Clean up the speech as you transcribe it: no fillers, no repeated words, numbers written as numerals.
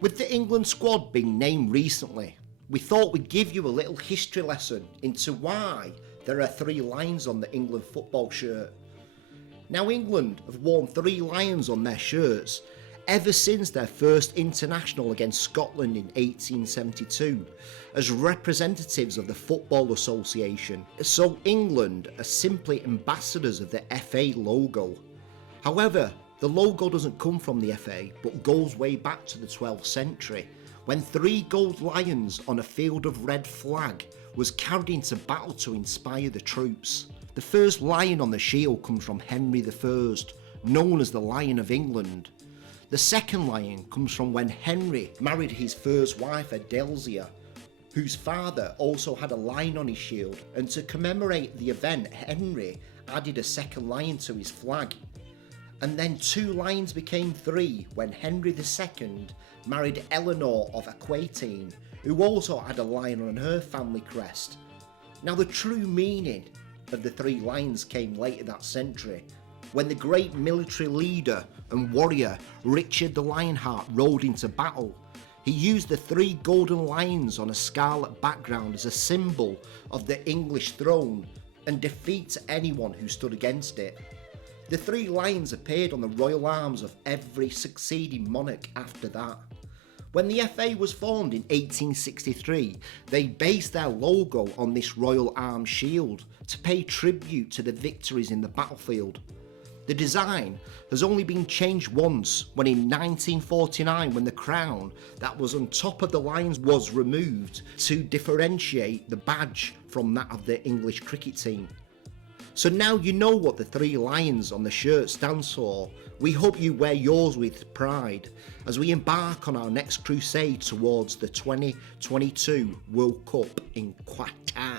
With the England squad being named recently, we thought we'd give you a little history lesson into why there are 3 lions on the England football shirt. Now, England have worn 3 lions on their shirts ever since their first international against Scotland in 1872 as representatives of the Football Association, so England are simply ambassadors of the FA logo. However, the logo doesn't come from the FA but goes way back to the 12th century when 3 gold lions on a field of red flag was carried into battle to inspire the troops. The first lion on the shield comes from Henry I, known as the Lion of England. The second lion comes from when Henry married his first wife Adelsia, whose father also had a lion on his shield, and to commemorate the event, Henry added a second lion to his flag. And then 2 lions became 3 when Henry II married Eleanor of Aquitaine, who also had a lion on her family crest. Now, the true meaning of the 3 lions came later that century, when the great military leader and warrior Richard the Lionheart rode into battle. He used the 3 golden lions on a scarlet background as a symbol of the English throne and defeat to anyone who stood against it. The 3 lions appeared on the royal arms of every succeeding monarch after that. When the FA was formed in 1863, they based their logo on this royal arm shield to pay tribute to the victories in the battlefield. The design has only been changed once, when in 1949 when the crown that was on top of the lions was removed to differentiate the badge from that of the English cricket team. So now you know what the 3 lions on the shirt stands for. We hope you wear yours with pride as we embark on our next crusade towards the 2022 World Cup in Qatar.